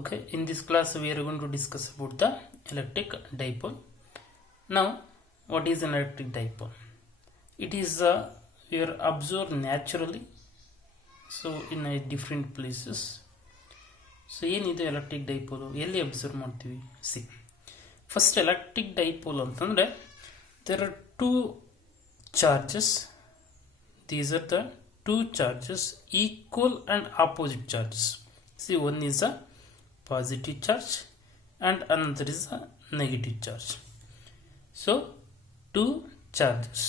Okay, in this class we are going to discuss about the electric dipole. Now, what is an electric dipole? It is we are observed naturally, so in different places. So ಏನಿದು electric ಡೈಪೋಲು ಎಲ್ಲಿ observe ಮಾಡ್ತೀವಿ? C first electric dipole ಅಂತಂದರೆ there are two charges. These are the two charges, equal and opposite charges. See, one is a positive charge and another is a negative charge. So two charges,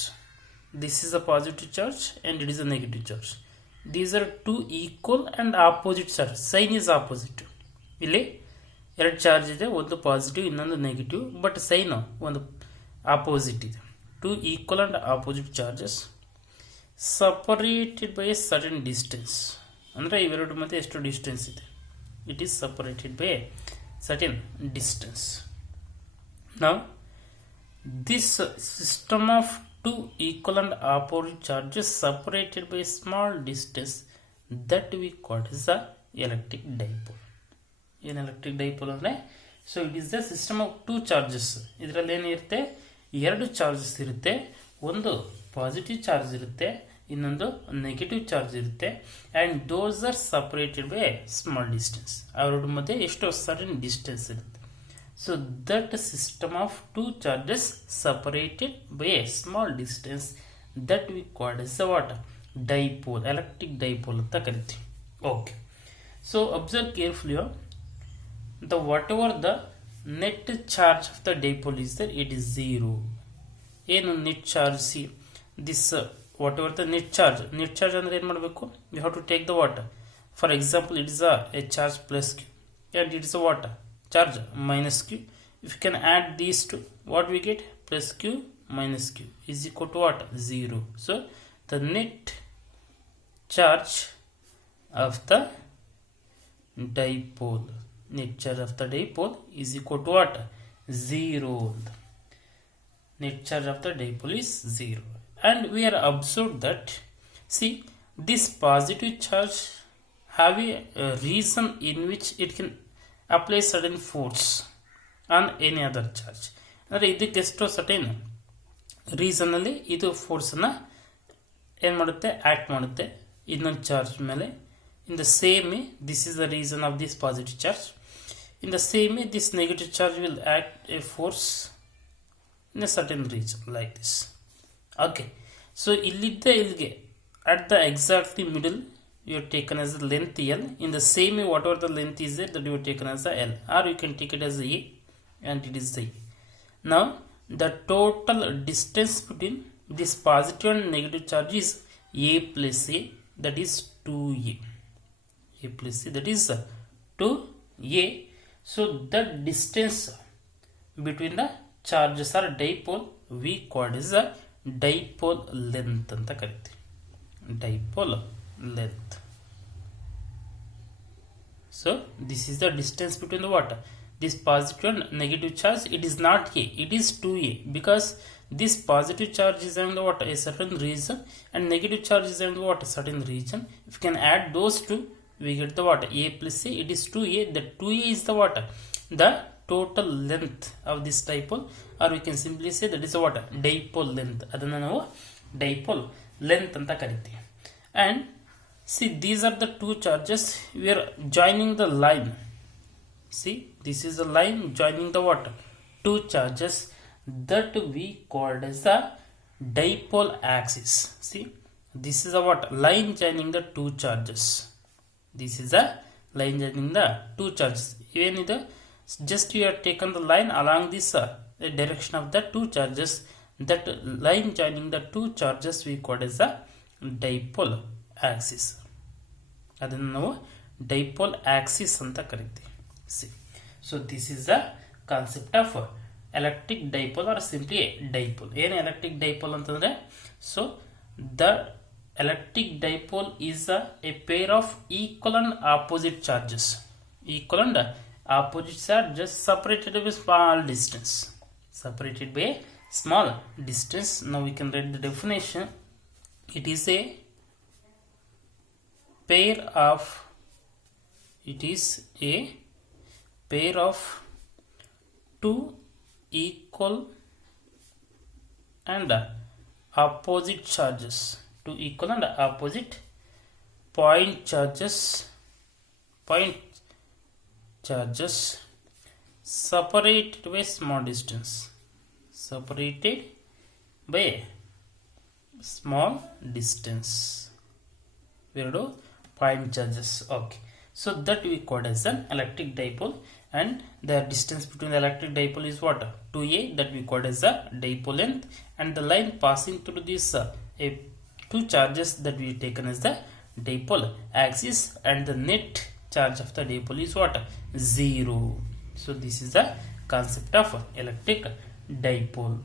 this is a positive charge and it is a negative charge. These are two equal and opposite charges. Sign is opposite. ಇಲ್ಲಿ ಎರಡು charge ಇದೆ, ಒಂದು positive ಇನ್ನೊಂದು negative, but sign ಒಂದು opposite ಇದೆ. To equal and opposite charges separated by A certain distance. ಅಂದರೆ ಇವೆರಡು ಮಧ್ಯೆ ಎಷ್ಟು ಡಿಸ್ಟೆನ್ಸ್ ಇದೆ? It is separated by a certain distance. Now, this system of two equal and opposite charges separated by a small distance, that we call as the electric dipole. An electric dipole ಅಂದ್ರೆ so it is the system of two charges. ಇದರಲ್ಲಿ ಏನಿರುತ್ತೆ? ಎರಡು charges ಇರುತ್ತೆ. ಒಂದು positive charge ಇರುತ್ತೆ, ಇನ್ನೊಂದು negative charge ಇರುತ್ತೆ. And those are separated by small distance. ಅವರ ಮಧ್ಯೆ ಎಷ್ಟೋ ಸಡನ್ ಡಿಸ್ಟೆನ್ಸ್ ಇರುತ್ತೆ. So that system of two charges separated by a small distance, that we called as what? Dipole, electric dipole ಅಂತ ಕರಿತೀವಿ. Okay, so observe carefully. The whatever the net charge of the dipole is there, it is zero. ಏನು net charge? See this whatever the net charge ಅಂದ್ರೆ ಏನು ಮಾಡಬೇಕು? you have to take the water. For example, it is a charge plus q and it is a water charge minus q. If you can add these two, what we get? Plus q minus q is equal to what? 0. So the net charge of the dipole, net charge of the dipole is equal to what? 0. Net charge of the dipole is 0. And we are observed that, see, this positive charge have a reason in which it can apply certain force on any other charge. ಅಂದರೆ ಇದಕ್ಕೆ ಎಷ್ಟೋ certain ರೀಸನಲ್ಲಿ ಇದು ಫೋರ್ಸನ್ನು ಏನು ಮಾಡುತ್ತೆ? Act ಮಾಡುತ್ತೆ ಇನ್ನೊಂದು charge ಮೇಲೆ. In the same way this is the reason of this positive charge. In the same way this negative charge will act A force in a certain reason like this. Okay, so ಇಲ್ಲಿಗೆ at the exactly middle you are taken as the length L. In the same way, whatever the length is there, that you are taken as the L, or you can take it as A, and it is the A. Now the total distance between this positive and negative charge is A plus A, that is 2A. A plus A, that is 2A. So the distance between the charges or dipole we call is a dipole length ಅಂತ ಕರಿತೀವಿ. Dipole length. So this is the distance between the what? This positive and negative charge. It is not A, it is 2A, because this positive charge is having the what? A certain region, and negative charge is having the what? A certain region. If you can add those two, we get the what? A plus A, it is 2A. The 2A is the what? The total length of this dipole, or we can simply say that is a what? Dipole length. ಅದನ್ನು ನಾವು dipole length ಅಂತ ಕರಿತೀವಿ. And see, these are the two charges. We are joining the line. See, this is a line joining the what? Two charges, that we called as the dipole axis. See, this is a what? Line joining the two charges. This is a line joining the two charges. ಏನಿದೆ? Just you have taken the line along this direction of the two charges. That line joining the two charges we call as a dipole axis. ಅದನ್ನು ನಾವು dipole Axis ಅಂತ ಕರಿತೀವಿ. See, so this is the concept of electric dipole, or simply dipole. ಏನು electric dipole ಅಂತಂದ್ರೆ, so the electric dipole is a pair of equal and opposite charges. Equal and opposite charges separated by small distance. Separated by a small distance. Now we can read the definition. It is a pair of, it is a pair of two equal and opposite charges, two equal and opposite point charges separated by small distance, separated by a small distance, ಎರಡು point charges. Okay, so that we call as an electric dipole, and the distance between the electric dipole is what? 2a, that we call as the dipole length, and the line passing through this two charges that we taken as the dipole axis, and the net charge of the dipole is what? 0. So this is the concept of electric dipole.